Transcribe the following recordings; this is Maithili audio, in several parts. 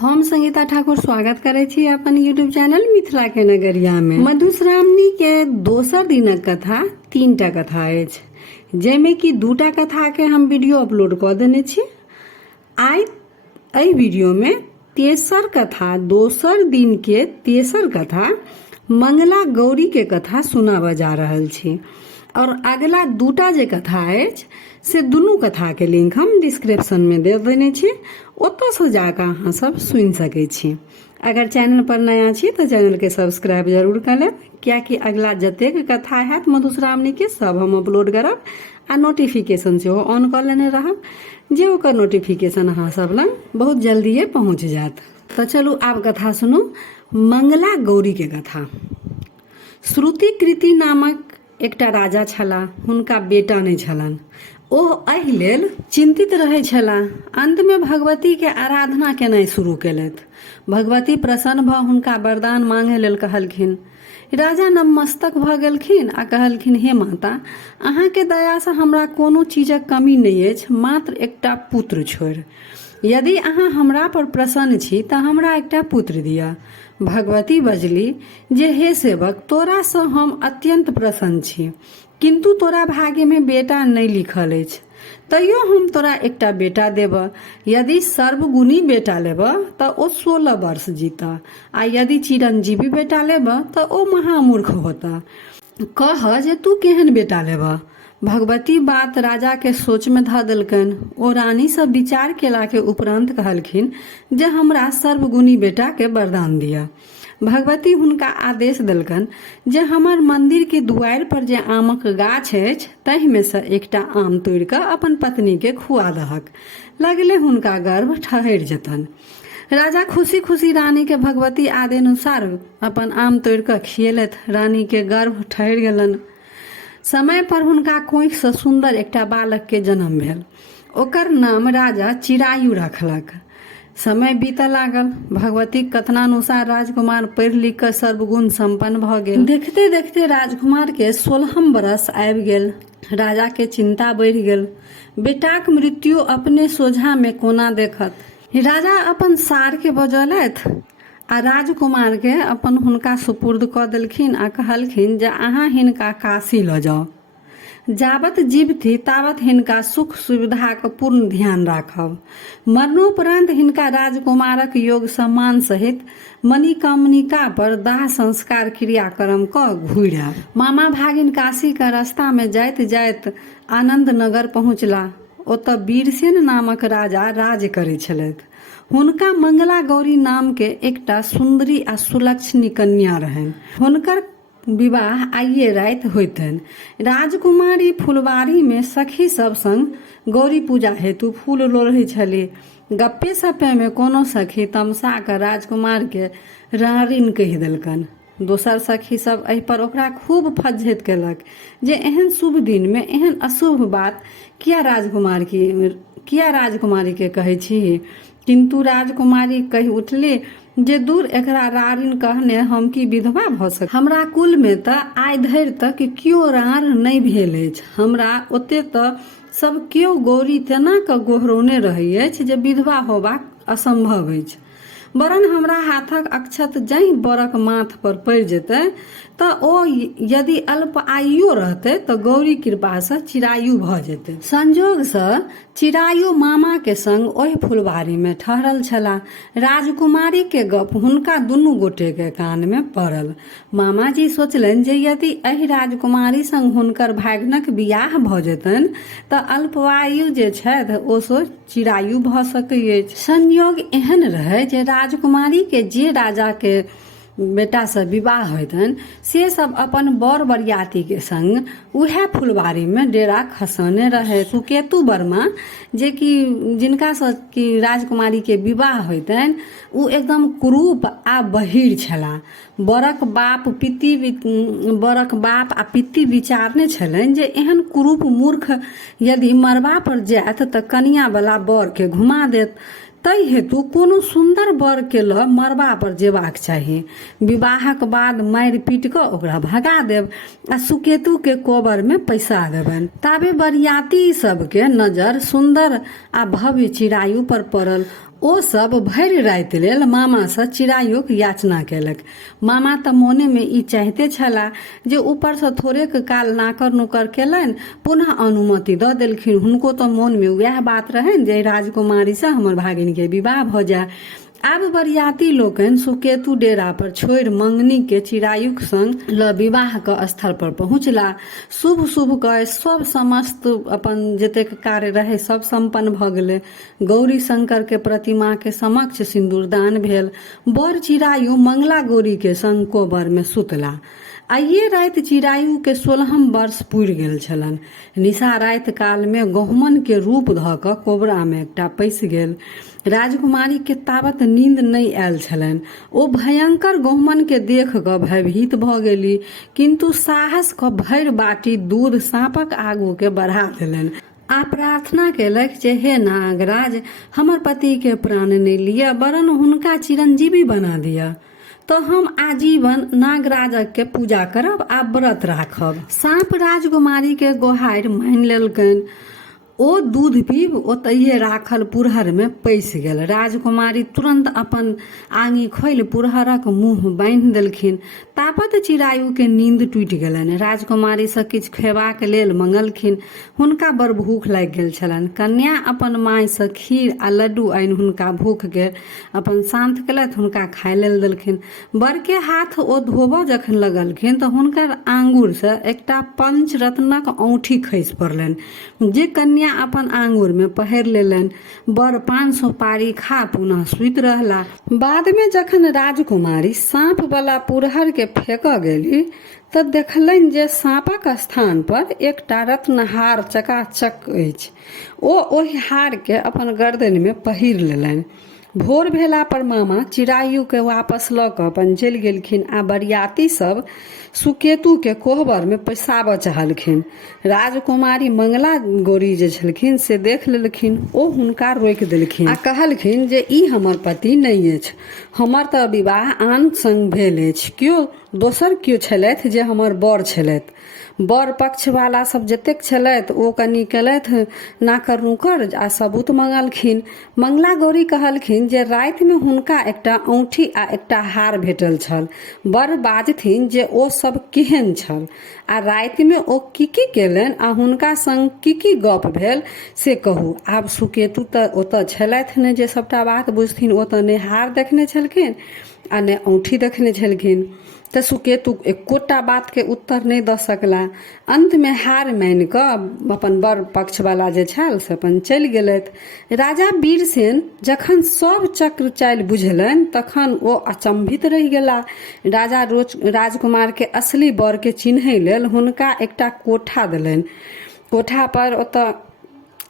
हम संगीता ठाकुर स्वागत करे छी अपन यूट्यूब चैनल मिथिला के नगरिया में। मधुश्रावणी के दोसर दिनक कथा 3टा कथा अछि, जैमे कि 2टा कथा के हम वीडियो अपलोड क देने छी। आई एहि वीडियो में तेसर कथा, दोसर दिन के तेसर कथा मंगला गौरी के कथा सुनाबऽ जा रहल छी। और अगला 2टा जे कथा अछि से दुनू कथा के लिंक हम डिस्क्रिप्शन में दे देने छी, ओतऽ से जाकर अहाँ सब सुनि सकै छी। अगर चैनल पर नया छी तो चैनल के सब्सक्राइब जरूर कर लेब, कियाकि अगला जतेक कथा हैत मधुश्रावणी के सब हम अपलोड करब आ नोटिफिकेशन सेहो ऑन कर लेने रहब, जे ओकर नोटिफिकेशन अहाँ सब लग बहुत जल्दिए पहुँच जायत। तो चलू आब कथा सुनू, मंगला गौरी के कथा। श्रुति कृति नामक एकटा राजा छलाह, हुनका बेटा नहि छलनि। ओ एहि लेल चिंतित रहै छलाह। अंत में भगवती के आराधना केनाइ शुरू केलथि। भगवती प्रसन्न भऽ हुनका वरदान मांगे लेल कहलखिन। राजा नतमस्तक भऽ गेलखिन आ कहलखिन, हे माता, अहाँ के दया से हमरा कोनो चीजक कमी नहि अछि, मात्र एकटा पुत्र छोड़ि। यदि अहाँ हमरा पर प्रसन्न छी तऽ हमरा एकटा पुत्र दिअ। भगवती बजली जे हे सेवक, तोरा से हम अत्यंत प्रसन्न छी, किंतु तोरा भाग्य में बेटा नहीं लिखल अछि। तैयो हम तोरा एकटा बेटा देब। यदि सर्वगुणी बेटा लेब तऽ ओ 16 वर्ष जीता, आ यदि चिरंजीवी बेटा लेब तऽ ओ महामूर्ख होता। कह जे तू केहन बेटा लेब। भगवती बात राजा के सोच में धऽ देलकनि। ओ रानी से विचार केला के उपरांत कहलखिन जे हमरा सर्वगुणी बेटा के वरदान दिया। भगवती हुनका आदेश देलकनि जे हमर मंदिर के दुआरि पर जे आमक गाछ अछि ताहि में से एकटा आम तोड़ि कऽ अपन पत्नी के खुआ दहक, लगले हुनका गर्भ ठहरि जेतनि। राजा खुशी खुशी रानी के भगवती आदेनुसार अपन आम तोड़ि कऽ खिएलथि। रानी के गर्भ ठहरि गेलनि। समय पर हुनका कोखि से सुंदर एकटा बालक के जन्म भेल। ओकर नाम राजा चिरायु रखलक। समय बीतऽ लागल। भगवती कथनानुसार राजकुमार पढ़ि लिख कऽ सर्वगुण संपन्न भऽ गेल। देखते देखते राजकुमार के 16 बरस आबि गेल। राजा के चिंता बढ़ि गेल। बेटाक मृत्यु अपने सोझा में कोना देखत। राजा अपन सार के बजौलथि आ राजकुमार के अपन हुनका सुपुर्द कऽ देलखिन आ कहलखिन जे अहाँ हिनका काशी लऽ जाउ। जाबत जीवथि ताबत हिनका सुख सुविधाक पूर्ण ध्यान राखब। मरणोपरांत हिनका राजकुमारक योग सम्मान सहित मणिकर्णिका पर दाह संस्कार क्रियाक्रम कऽ घुरि आयब। मामा भागिन काशी का रास्ता में जाइत जाइत आनंद नगर पहुँचला। ओतऽ वीरसेन नामक राजा राज करै छलथि। हुनका मंगला गौरी नाम के एकटा सुंदरी आ सुलक्षणी कन्या रहनि। हुनकर विवाह आइए राति होइतनि। राजकुमारी फुलबाड़ी में सखी सब संग गौरी पूजा हेतु फूल लोढ़ै छली। गप्पे सप्पे में कोनो सखी तमसा कऽ राजकुमार के रारिन कहि देलकनि। दोसर सखी सब एहि पर ओकरा खूब फज्झति केलक जे एहन शुभ दिन में एहन अशुभ बात किया राजकुमारी के कहै छी। किंतु राजकुमारी कहि उठली जे दूर एकरा रारिन कहने हम की विधवा भऽ सक। हमरा कुल में तऽ आइ धरि तक कियो रार नहि भेल अछि। हमरा ओते तऽ सब केओ गौरी तेना कऽ गोहरौने रहै अछि जे विधवा होबाक असंभव अछि। वरन हमरा हाथक अक्षत जहि बरक माथ पर पड़ि जेतै तऽ ओ यदि अल्प आयुओ रहतै तऽ गौरी कृपा से चिरायु भऽ जेतै। संजोग से चिरायु मामा के संग ओहि फुलबाड़ी में ठहरल छलाह। राजकुमारी के गप हुनका दुनू गोटे के कान में पड़ल। मामा जी सोचलनि जे यदि एहि राजकुमारी संग हुनकर भागिनक बियाह भऽ जेतनि तऽ अल्पायु जे छथि ओ सो चिरायु भऽ सकैत अछि। संयोग एहन रहै जे राजकुमारी के जे राजा के बेटा से विवाह होइतनि से सब अपन बर बरियाती के संग उहे फुलबाड़ी में डेरा खसने रहे। सुकेतु वर्मा जे कि जिनका से कि राजकुमारी के विवाह होइतनि उ एकदम कुरूप आ बहिर छलाह। बरक बाप आ पित्ती विचारने छलनि जे एहन कुरूप मूर्ख यदि मरबा पर जायत तऽ कनिया वाला बर के घुमा देत। तै हेतु कोनो सुंदर बर के लऽ मरबा पर जेबाक चाही। विवाहक बाद मारि पीट कऽ ओकरा भगा देब आ सुकेतु के कोबर में पैसा देबनि। ताबे बरियाती सबके नजर सुंदर आ भव्य चिरायु पर पड़ल। ओ सब भरि राति लेल मामा सँ चिरायुक याचना केलक। मामा तऽ मोने में ई चाहते छला जे ऊपर सँ थोड़ेक काल नाकर नुकर केलनि, पुनः अनुमति दऽ देलखिन। हुनको तऽ मोन में वएह बात रहनि जे राजकुमारी सँ हमर भागिन के विवाह भऽ जाय। आब बरियाती लोकनि सुकेतु डेरा पर छोड़ि मंगनी के चिरायुक संग ल विवाह के स्थल पर पहुंचला। शुभ शुभ कह सब समस्त अपन जतेक कार्य रहे सब संपन्न भ गेलै। गौरी शंकर के प्रतिमा के समक्ष सिंदूरदान भेल। बर चिरायु मंगला गौरी के संग कोबर में सुतला। आइये राति चिरायु के 16हम वर्ष पुरि गेल छलनि। निशा राति काल में गहुमन के रूप धऽ कऽ कोबरा में एकटा पैसि गेल। राजकुमारी के ताबत नींद नहीं आयल छलनि। ओ भयंकर गहुमन के देख कऽ भयभीत भऽ गेली, किंतु साहस कऽ भरि बाटी दूध साँपक आगू के बढ़ा देलनि आ प्रार्थना केलक जे हे नागराज, हमर पति के प्राण नहीं लिअ, वरन हुनका चिरंजीवी बना दिअ। तो हम आजीवन नागराजक के पूजा करब आ व्रत राखब। साँप राजकुमारी के गोहारि मानि लेलकनि। ओ दूध पीब ओतहिए राखल पुरहर में पैसि गेल। राजकुमारी तुरंत अपन आंगी खोलि पुरहरक मुंह बांधि देलखिन। तापत चिरायु के नींद टूटि गेलनि। राजकुमारी सँ किछु खेबाक लेल मंगलखिन। हुनका बड़ भूख लागि गेल छलनि। कन्या अपन माय सँ खीर आ लड्डू आनि हुनका भूख के अपन शांत केलथि, हुनका खाय लेल देलखिन। बर के हाथ ओ धोबऽ जखन लगलखिन तऽ हुनकर आंगुर सँ एकटा पंचरत्नक औंठी खसि पड़लनि, जे कन्या अपन आंगुर में पहिर लेलनि। बर 5 सुपारी खा पुनः सुति रहला। बाद में जखन राजकुमारी साँप वाला पुरहर के फेंकऽ गेली तऽ देखलनि जे साँपक स्थान पर एकटा रत्नहार चकाचक अछि। ओ ओहि हार के अपन गर्दन में पहिर लेलनि। भोर भेला पर मामा चिरायु के वापस लऽ कऽ अपन चलि गेलखिन आ बरियाती सब सुकेतु के कोहबर में पैसाबऽ चाहलखिन। राजकुमारी मंगला गौरी जे छलखिन से देख लेलखिन। ओ हुनका रोकि देलखिन आ कहलखिन जे ई हमर पति नहीं अछि। हमर तऽ विवाह आन संग भेल अछि। केओ दोसर केओ छलथि जे हमर बर छलथि। बर पक्ष वाला सब जतेक छलथि ओ कनि केलथि नाकर नुकर आ सबूत मंगलखिन। मंगला गौरी कहलखिन जे राति में हुनका एकटा औंठी आ एकटा हार भेटल छल। बर बाजथिन जे ओ सब केहन छल आ राति में ओ की केलनि आ हुनका संग की गप भेल से कहू। आब सुकेतु तऽ ओतऽ छलथि ने जे सबटा बात बुझथिन। ओ तऽ ने हार देखने छलखिन आ ने औंठी देखने छलखिन, तऽ सुकेतु एकोटा बात के उत्तर नहीं दऽ सकला। अंत में हार मानि कऽ अपन बर पक्ष वाला जे छल से अपन चलि गेलथि। राजा वीरसेन जखन सब चक्र चालि बुझलनि तखन ओ अचंभित रहि गेला। राजा राजकुमार के असली बर के चिन्है लेल हुनका एकटा कोठा देलनि। कोठा पर ओतऽ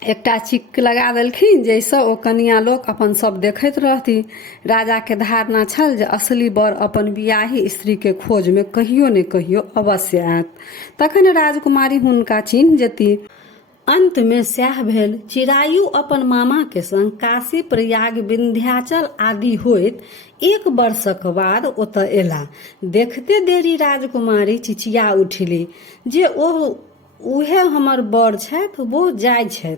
एकटा चिक लगा देलखिन जैसे ओ कनिया लोक अपन सब देखैत रहती। राजा के धारणा छल जे असली बर अपन बियाही स्त्री के खोज में कहियो ने कहियो अवश्य आयत, तखन राजकुमारी हुनका चिन्ह जेती। अंत में सएह भेल। चिरायु अपन मामा के संग काशी, प्रयाग, विंध्याचल आदि होइत 1 वर्षक बाद ओतऽ एला। देखते देरी राजकुमारी चिचिया उठली जे उहे हमर बर छथि, वो जाइ छथि,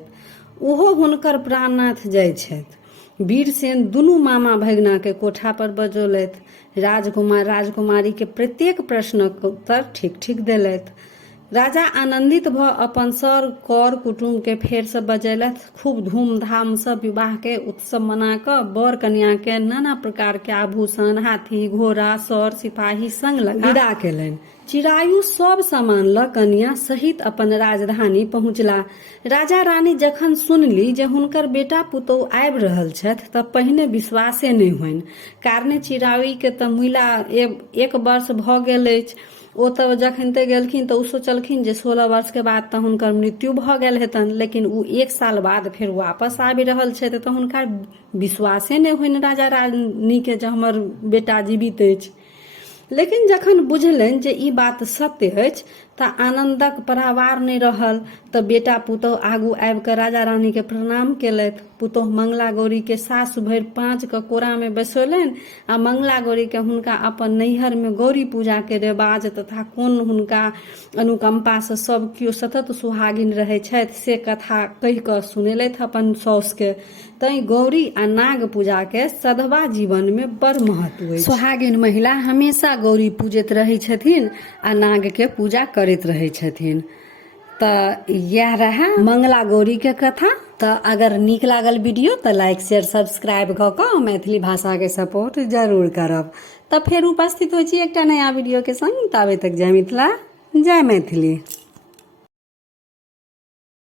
ओहो हुनकर प्राणनाथ जाइ छथि। वीरसेन दुनू मामा भगिना के कोठा पर बजौलथि। राजकुमार राजकुमारी के प्रत्येक प्रश्नक उत्तर ठीक ठीक देलथि। राजा आनंदित भऽ अपन सर कर कुटुम्ब के फेर से बजैलथि। खूब धूमधाम से विवाह के उत्सव मना कऽ बर कन्या के नाना प्रकार के आभूषण, हाथी, घोड़ा, सर, सिपाही संग लगा विदा केलनि। चिरायु सब सामान ल कन्या सहित अपन राजधानी पहुँचला। राजा रानी जखन सुनली जे हुनकर बेटा पुतौह आबि रहल छथि तऽ पहिने विश्वासे नहि होनि। कारणे चिरायु के तऽ मुइला 1 वर्ष भऽ गेल अछि। ओ तऽ जखन ते गेलखिन तऽ ओ सोचलखिन जे 16 वर्ष के बाद तऽ हुनकर मृत्यु भऽ गेल हेतनि, लेकिन ओ 1 साल बाद फेर वापस आबि रहल छथि तऽ हुनका विश्वासे नहि होनि राजा रानी के जे हमर बेटा जीवित अछि। लेकिन जखन बुझलनि जे ई बात सत्य अछि तऽ आनंदक परावार नहि रहल। तऽ बेटा पुतोह आगू आबि कऽ राजा रानी के प्रणाम केलथि। पुतोह मंगला गौरी के सासु भरि 5 के कोरा में बैसौलनि आ मंगला गौरी के हुनका अपन नैहर में गौरी पूजा के रिवाज तथा कोन हुनका अनुकंपा से सब केओ सतत सुहागिन रहै छथि से कथा कहि कऽ सुनेलथि अपन साउस के। तैं गौरी आ नाग पूजा के सधवा जीवन में बड़ महत्व अछि। सुहागिन महिला हमेशा गौरी पूजैत रहै छथिन आ नाग के पूजा करैत रहै छथिन। तऽ यह रहा मंगला गौरी के कथा। तऽ अगर नीक लागल वीडियो तऽ लाइक शेयर सब्सक्राइब कऽ कऽ मैथिली भाषा के सपोर्ट जरूर करब। तऽ फेर उपस्थित होइ छी एकटा नया वीडियो के संग। ताबे तक जय मिथिला जय मैथिली।